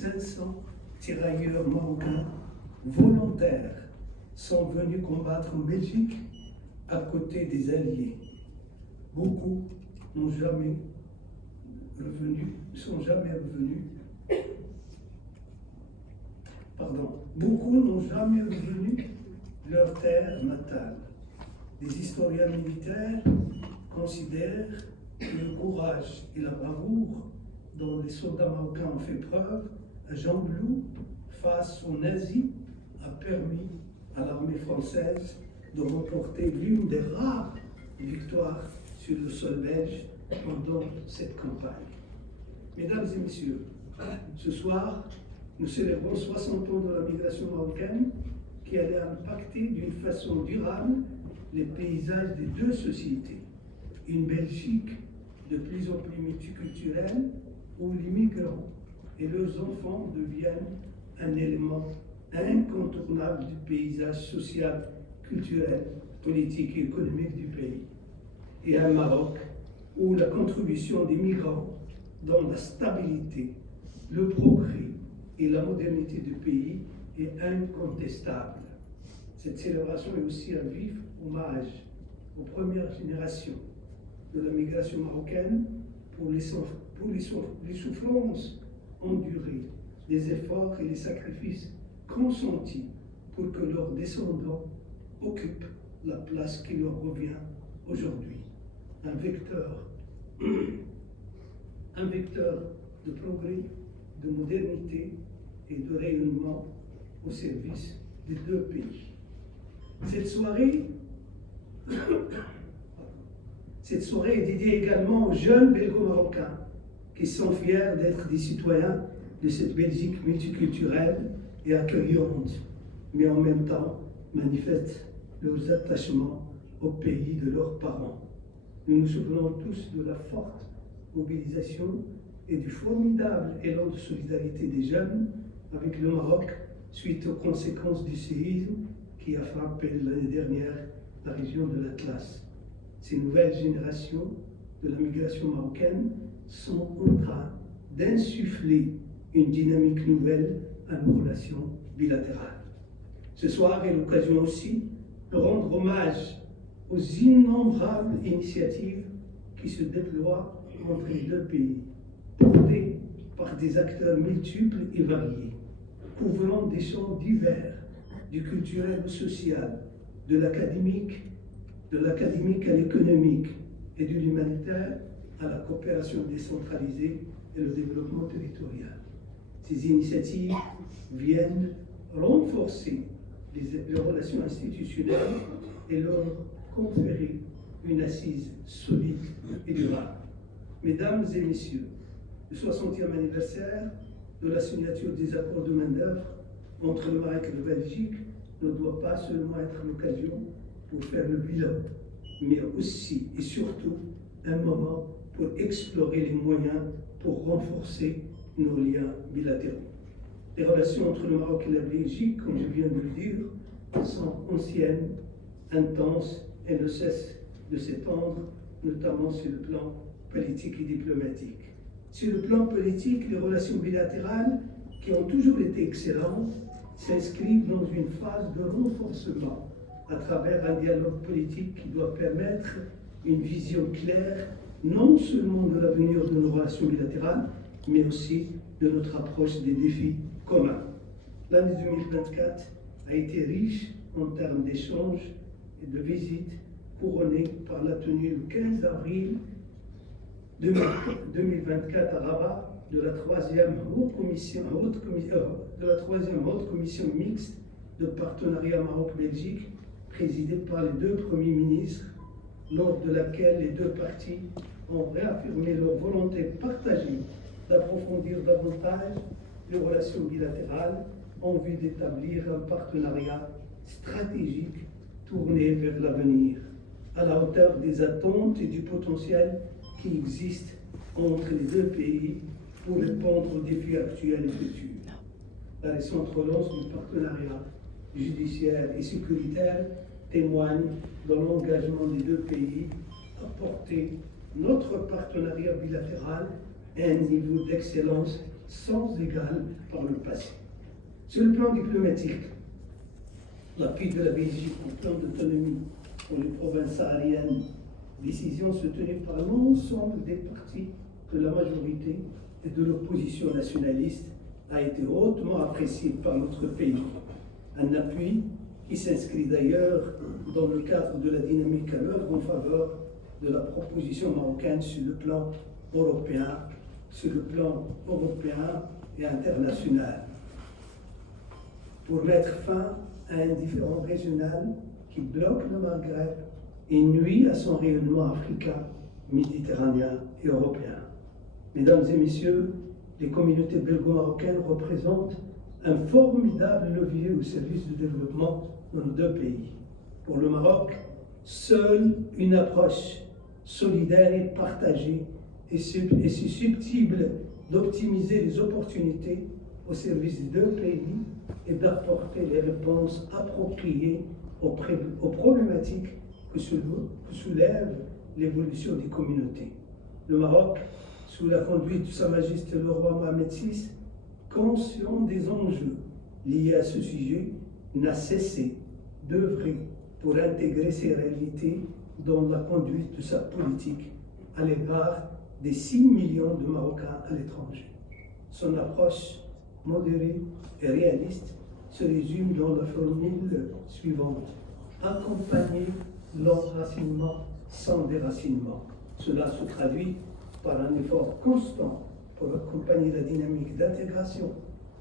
500 tirailleurs marocains volontaires sont venus combattre en Belgique à côté des Alliés. Beaucoup sont jamais revenus. Beaucoup n'ont jamais revenu leur terre natale. Les historiens militaires considèrent que le courage et la bravoure dont les soldats marocains ont fait preuve à Gembloux face aux nazis a permis à l'armée française de remporter l'une des rares victoires sur le sol belge pendant cette campagne. Mesdames et messieurs, ce soir, nous célébrons 60 ans de la migration marocaine qui allait impacter d'une façon durable les paysages des deux sociétés. Une Belgique de plus en plus multiculturelle où les migrants et leurs enfants deviennent un élément incontournable du paysage social, culturel, politique et économique du pays. Et un Maroc où la contribution des migrants dans la stabilité, le progrès et la modernité du pays est incontestable. Cette célébration est aussi un vif hommage aux premières générations de la migration marocaine pour les souffrances endurées, les efforts et les sacrifices consentis pour que leurs descendants occupent la place qui leur revient aujourd'hui. Un vecteur de progrès, de modernité et de rayonnement au service des deux pays. Cette soirée est dédiée également aux jeunes belgo-marocains qui sont fiers d'être des citoyens de cette Belgique multiculturelle et accueillante, mais en même temps manifestent leurs attachements au pays de leurs parents. Nous nous souvenons tous de la forte mobilisation et du formidable élan de solidarité des jeunes avec le Maroc suite aux conséquences du séisme qui a frappé l'année dernière la région de l'Atlas. Ces nouvelles générations de la migration marocaine sont en train d'insuffler une dynamique nouvelle à nos relations bilatérales. Ce soir est l'occasion aussi de rendre hommage aux innombrables initiatives qui se déploient entre les deux pays, portées par des acteurs multiples et variés, couvrant des champs divers, du culturel au social, de l'académique à l'économique et de l'humanitaire à la coopération décentralisée et le développement territorial. Ces initiatives viennent renforcer les relations institutionnelles et leur conférer une assise solide et durable. Mesdames et messieurs, le 60e anniversaire de la signature des accords de main-d'œuvre entre le Maroc et la Belgique ne doit pas seulement être l'occasion pour faire le bilan, mais aussi et surtout un moment pour explorer les moyens pour renforcer nos liens bilatéraux. Les relations entre le Maroc et la Belgique, comme je viens de le dire, sont anciennes, intenses et ne cessent de s'étendre, notamment sur le plan politique et diplomatique. Sur le plan politique, les relations bilatérales, qui ont toujours été excellentes, s'inscrivent dans une phase de renforcement à travers un dialogue politique qui doit permettre une vision claire, non seulement de l'avenir de nos relations bilatérales, mais aussi de notre approche des défis communs. L'année 2024 a été riche en termes d'échanges et de visites, couronnée par la tenue le 15 avril 2024 à Rabat de la troisième haute commission mixte de partenariat Maroc-Belgique, présidée par les deux premiers ministres, lors de laquelle les deux parties ont réaffirmé leur volonté partagée d'approfondir davantage les relations bilatérales en vue d'établir un partenariat stratégique tourné vers l'avenir, à la hauteur des attentes et du potentiel qui existent entre les deux pays pour répondre aux défis actuels et futurs. La récente relance du partenariat judiciaire et sécuritaire témoigne de l'engagement des deux pays à porter notre partenariat bilatéral à un niveau d'excellence sans égal par le passé. Sur le plan diplomatique, l'appui de la Belgique au plan d'autonomie pour les provinces sahariennes, décision soutenue par l'ensemble des partis de la majorité et de l'opposition nationaliste, a été hautement apprécié par notre pays. Un appui qui s'inscrit d'ailleurs dans le cadre de la dynamique à l'œuvre en faveur de la proposition marocaine sur le plan européen et international, pour mettre fin à un différend régional qui bloque le Maghreb et nuit à son rayonnement africain, méditerranéen et européen. Mesdames et messieurs, les communautés belgo-marocaines représentent un formidable levier au service du développement dans nos deux pays. Pour le Maroc, seule une approche solidaire et partagée est susceptible d'optimiser les opportunités au service des deux pays et d'apporter les réponses appropriées aux problématiques que soulève l'évolution des communautés. Le Maroc, sous la conduite de Sa Majesté le roi Mohamed VI, conscient des enjeux liés à ce sujet, n'a cessé d'œuvrer pour intégrer ces réalités dans la conduite de sa politique à l'égard des 6 millions de Marocains à l'étranger. Son approche modérée et réaliste se résume dans la formule suivante: accompagner l'enracinement sans déracinement. Cela se traduit par un effort constant pour accompagner la dynamique d'intégration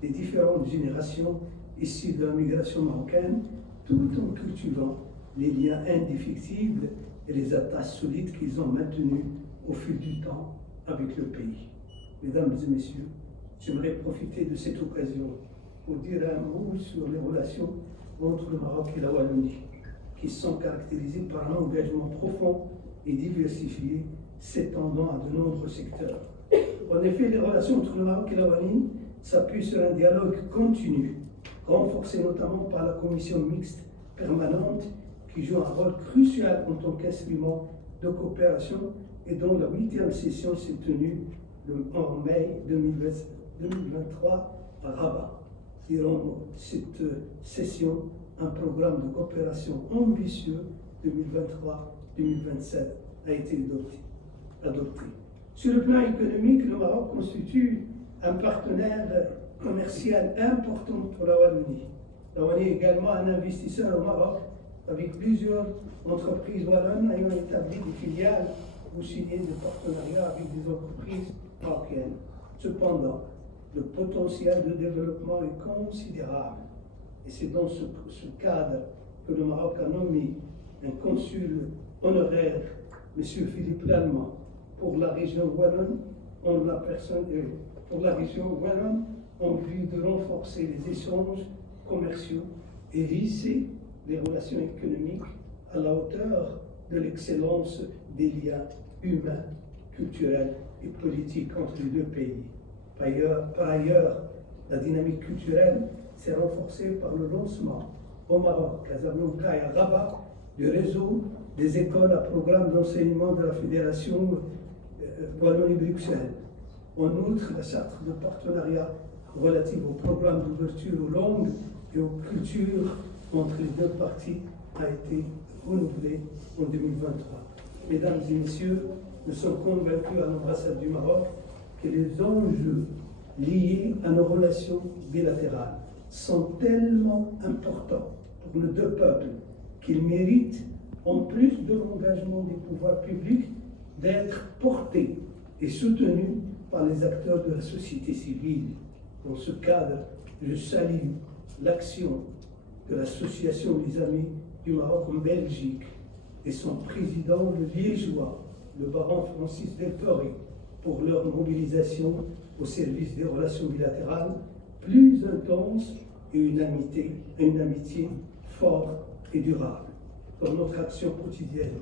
des différentes générations issues de la migration marocaine, tout en cultivant les liens indéfectibles et les attaches solides qu'ils ont maintenus au fil du temps avec le pays. Mesdames et messieurs, j'aimerais profiter de cette occasion pour dire un mot sur les relations entre le Maroc et la Wallonie, qui sont caractérisées par un engagement profond et diversifié s'étendant à de nombreux secteurs. En effet, les relations entre le Maroc et la Wallonie s'appuient sur un dialogue continu, renforcé notamment par la commission mixte permanente qui joue un rôle crucial en tant qu'instrument de coopération et dont la 8e session s'est tenue en mai 2023 à Rabat. Durant cette session, un programme de coopération ambitieux 2023-2027 a été adopté. Sur le plan économique, le Maroc constitue un partenaire commercial important pour la Wallonie. La Wallonie est également un investisseur au Maroc, avec plusieurs entreprises wallonnes ayant établi des filiales ou signé des partenariats avec des entreprises marocaines. Cependant, le potentiel de développement est considérable. Et c'est dans ce cadre que le Maroc a nommé un consul honoraire, M. Philippe Lallemand, pour la région wallonne, en vue de renforcer les échanges commerciaux et lisser les relations économiques à la hauteur de l'excellence des liens humains, culturels et politiques entre les deux pays. Par ailleurs, la dynamique culturelle s'est renforcée par le lancement au Maroc, Casablanca et à Rabat du réseau des écoles à programme d'enseignement de la Fédération Wallonie-Bruxelles. En outre, la charte de partenariat relative au programme d'ouverture aux langues et aux cultures entre les deux parties a été renouvelée en 2023. Mesdames et messieurs, nous sommes convaincus à l'ambassade du Maroc que les enjeux liés à nos relations bilatérales sont tellement importants pour nos deux peuples qu'ils méritent, en plus de l'engagement des pouvoirs publics, d'être portés et soutenus par les acteurs de la société civile. Dans ce cadre, je salue l'action de l'association des Amis du Maroc en Belgique et son président, le liégeois, le baron Francis Deltoré, pour leur mobilisation au service des relations bilatérales plus intenses et une amitié forte et durable. Dans notre action quotidienne,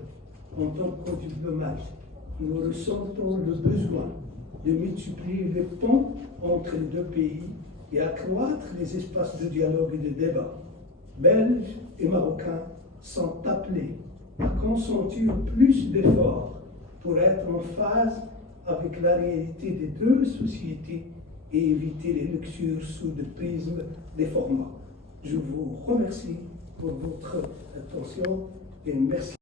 en tant que diplomate, nous ressentons le besoin de multiplier les ponts entre les deux pays et accroître les espaces de dialogue et de débat. Belges et Marocains sont appelés à consentir plus d'efforts pour être en phase avec la réalité des deux sociétés et éviter les lectures sous le prisme des formats. Je vous remercie pour votre attention et merci.